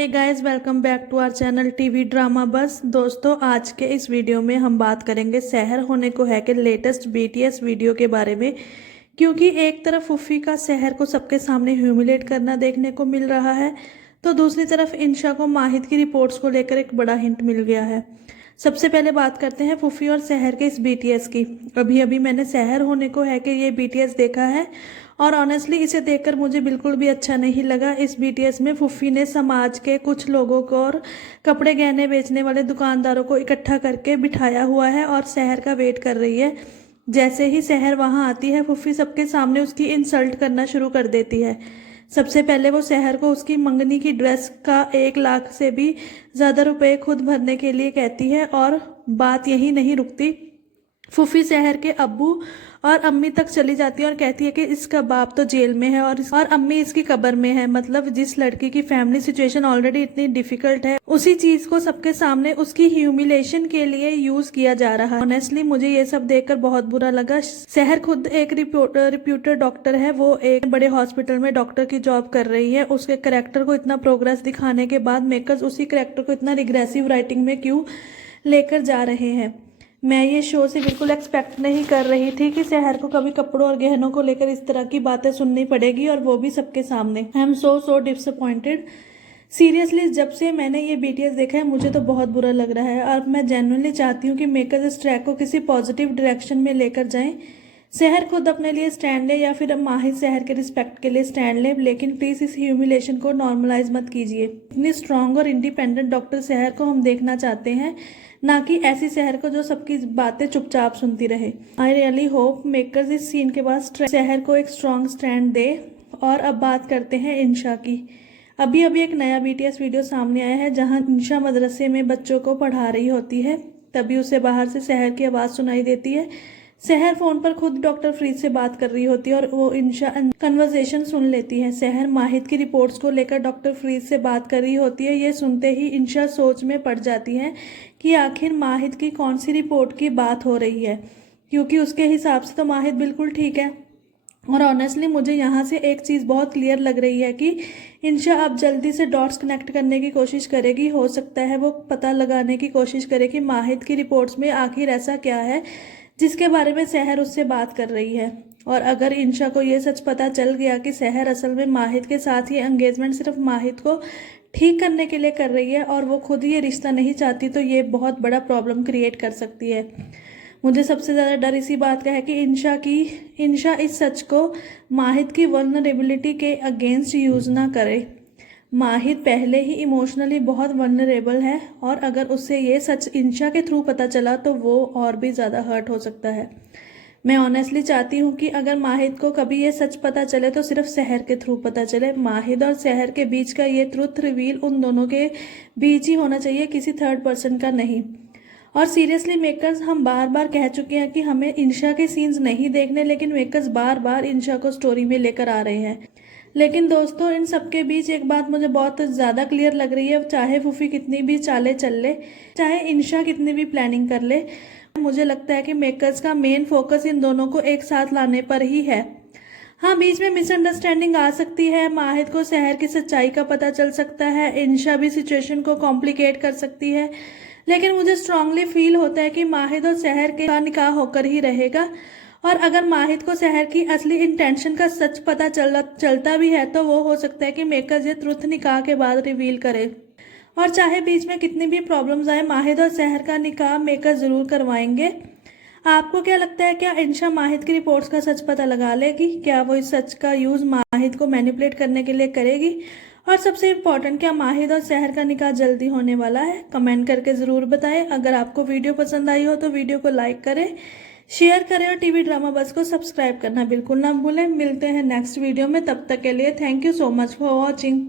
Hey guys, welcome back to our channel TV drama बस। दोस्तों, आज के इस वीडियो में हम बात करेंगे सहर होने को है के लेटेस्ट बीटीएस वीडियो के बारे में। क्योंकि एक तरफ फूफी का सहर को सबके सामने ह्यूमिलेट करना देखने को मिल रहा है, तो दूसरी तरफ इंशा को माहिद की रिपोर्ट्स को लेकर एक बड़ा हिंट मिल गया है। सबसे पहले बात करते हैं फूफी और सहर के इस बीटीएस की। अभी अभी मैंने सहर होने को है कि ये बीटीएस देखा है और ऑनेस्टली इसे देखकर मुझे बिल्कुल भी अच्छा नहीं लगा। इस बीटीएस में फूफी ने समाज के कुछ लोगों को और कपड़े गहने बेचने वाले दुकानदारों को इकट्ठा करके बिठाया हुआ है और सहर का वेट कर रही है। जैसे ही सहर वहां आती है, फूफी सबके सामने उसकी इंसल्ट करना शुरू कर देती है। सबसे पहले वो सहर को उसकी मंगनी की ड्रेस का 1 लाख से भी ज़्यादा रुपए खुद भरने के लिए कहती है। और बात यही नहीं रुकती, फूफी सहर के अब्बू और अम्मी तक चली जाती है और कहती है कि इसका बाप तो जेल में है और अम्मी इसकी कब्र में है। मतलब जिस लड़की की फैमिली सिचुएशन ऑलरेडी इतनी डिफिकल्ट है, उसी चीज को सबके सामने उसकी ह्यूमिलेशन के लिए यूज किया जा रहा है। ऑनेस्टली मुझे ये सब देखकर बहुत बुरा लगा। सहर खुद एक रिप्यूटेड डॉक्टर है, वो एक बड़े हॉस्पिटल में डॉक्टर की जॉब कर रही है। उसके करेक्टर को इतना प्रोग्रेस दिखाने के बाद मेकर्स उसी करेक्टर को इतना रिग्रेसिव राइटिंग में क्यों लेकर जा रहे हैं। मैं ये शो से बिल्कुल एक्सपेक्ट नहीं कर रही थी कि सहर को कभी कपड़ों और गहनों को लेकर इस तरह की बातें सुननी पड़ेगी, और वो भी सबके सामने। I am so disappointed. Seriously, जब से मैंने ये बीटीएस देखा है मुझे तो बहुत बुरा लग रहा है और मैं जेन्युइनली चाहती हूँ कि मेकर्स इस ट्रैक को किसी पॉजिटिव डायरेक्शन में लेकर जाएं। सहर खुद अपने लिए स्टैंड ले या फिर माहिद सहर के रिस्पेक्ट के लिए स्टैंड ले, लेकिन प्लीज इस ह्यूमिलेशन को नॉर्मलाइज मत कीजिए। इतनी स्ट्रांग और इंडिपेंडेंट डॉक्टर सहर को हम देखना चाहते हैं, ना कि ऐसी सहर को जो सबकी बातें चुपचाप सुनती रहे। आई रियली होप मेकर्स इस सीन के बाद सहर को एक स्ट्रांग स्टैंड दे। और अब बात करते हैं इंशा की। अभी अभी एक नया बीटीएस वीडियो सामने आया है जहां इंशा मदरसे में बच्चों को पढ़ा रही होती है। तभी उसे बाहर से सहर की आवाज़ सुनाई देती है। सहर फोन पर खुद डॉक्टर फरीद से बात कर रही होती है और वो इंशा कन्वर्सेशन सुन लेती है। सहर माहिद की रिपोर्ट्स को लेकर डॉक्टर फरीद से बात कर रही होती है। ये सुनते ही इंशा सोच में पड़ जाती है कि आखिर माहिद की कौन सी रिपोर्ट की बात हो रही है, क्योंकि उसके हिसाब से तो माहिद बिल्कुल ठीक है। और ऑनेस्टली मुझे यहाँ से एक चीज़ बहुत क्लियर लग रही है कि इंशा अब जल्दी से डॉट्स कनेक्ट करने की कोशिश करेगी। हो सकता है वो पता लगाने की कोशिश करे कि माहिद की रिपोर्ट्स में आखिर ऐसा क्या है जिसके बारे में सहर उससे बात कर रही है। और अगर इंशा को ये सच पता चल गया कि सहर असल में माहिद के साथ ही एंगेजमेंट सिर्फ माहिद को ठीक करने के लिए कर रही है और वो खुद ये रिश्ता नहीं चाहती, तो ये बहुत बड़ा प्रॉब्लम क्रिएट कर सकती है। मुझे सबसे ज़्यादा डर इसी बात का है कि इंशा इस सच को माहिद की वल्नरेबिलिटी के अगेंस्ट यूज़ ना करे। माहिद पहले ही इमोशनली बहुत वल्नरेबल है और अगर उससे ये सच इंशा के थ्रू पता चला तो वो और भी ज़्यादा हर्ट हो सकता है। मैं ऑनेस्टली चाहती हूँ कि अगर माहिद को कभी ये सच पता चले तो सिर्फ सहर के थ्रू पता चले। माहिद और सहर के बीच का ये ट्रुथ रिवील उन दोनों के बीच ही होना चाहिए, किसी थर्ड पर्सन का नहीं। और सीरियसली मेकर्स, हम बार बार कह चुके हैं कि हमें इंशा के सीन्स नहीं देखने, लेकिन मेकर्स बार बार इंशा को स्टोरी में लेकर आ रहे हैं। लेकिन दोस्तों, इन सबके बीच एक बात मुझे बहुत ज़्यादा क्लियर लग रही है। चाहे फूफी कितनी भी चालें चल ले, चाहे इंशा कितनी भी प्लानिंग कर ले, मुझे लगता है कि मेकर्स का मेन फोकस इन दोनों को एक साथ लाने पर ही है। हाँ, बीच में मिसअंडरस्टैंडिंग आ सकती है, माहिद को सहर की सच्चाई का पता चल सकता है, इंशा भी सिचुएशन को कॉम्प्लिकेट कर सकती है, लेकिन मुझे स्ट्रांगली फील होता है कि माहिद और सहर का निकाह होकर ही रहेगा। और अगर माहिद को सहर की असली इंटेंशन का सच पता चलता भी है तो वो हो सकता है कि मेकर्स ये ट्रुथ निकाह के बाद रिवील करे। और चाहे बीच में कितनी भी प्रॉब्लम्स आए, माहिद और सहर का निकाह मेकर्स जरूर करवाएंगे। आपको क्या लगता है, क्या इंशा माहिद की रिपोर्ट्स का सच पता लगा लेगी? क्या वो इस सच का यूज माहिद को मैनिपुलेट करने के लिए करेगी? और सबसे इम्पोर्टेंट, क्या माहिद और सहर का निकाह जल्दी होने वाला है? कमेंट करके ज़रूर बताएं। अगर आपको वीडियो पसंद आई हो तो वीडियो को लाइक करें, शेयर करें और टीवी ड्रामा बस को सब्सक्राइब करना बिल्कुल ना भूलें। मिलते हैं नेक्स्ट वीडियो में, तब तक के लिए thank you so much for watching.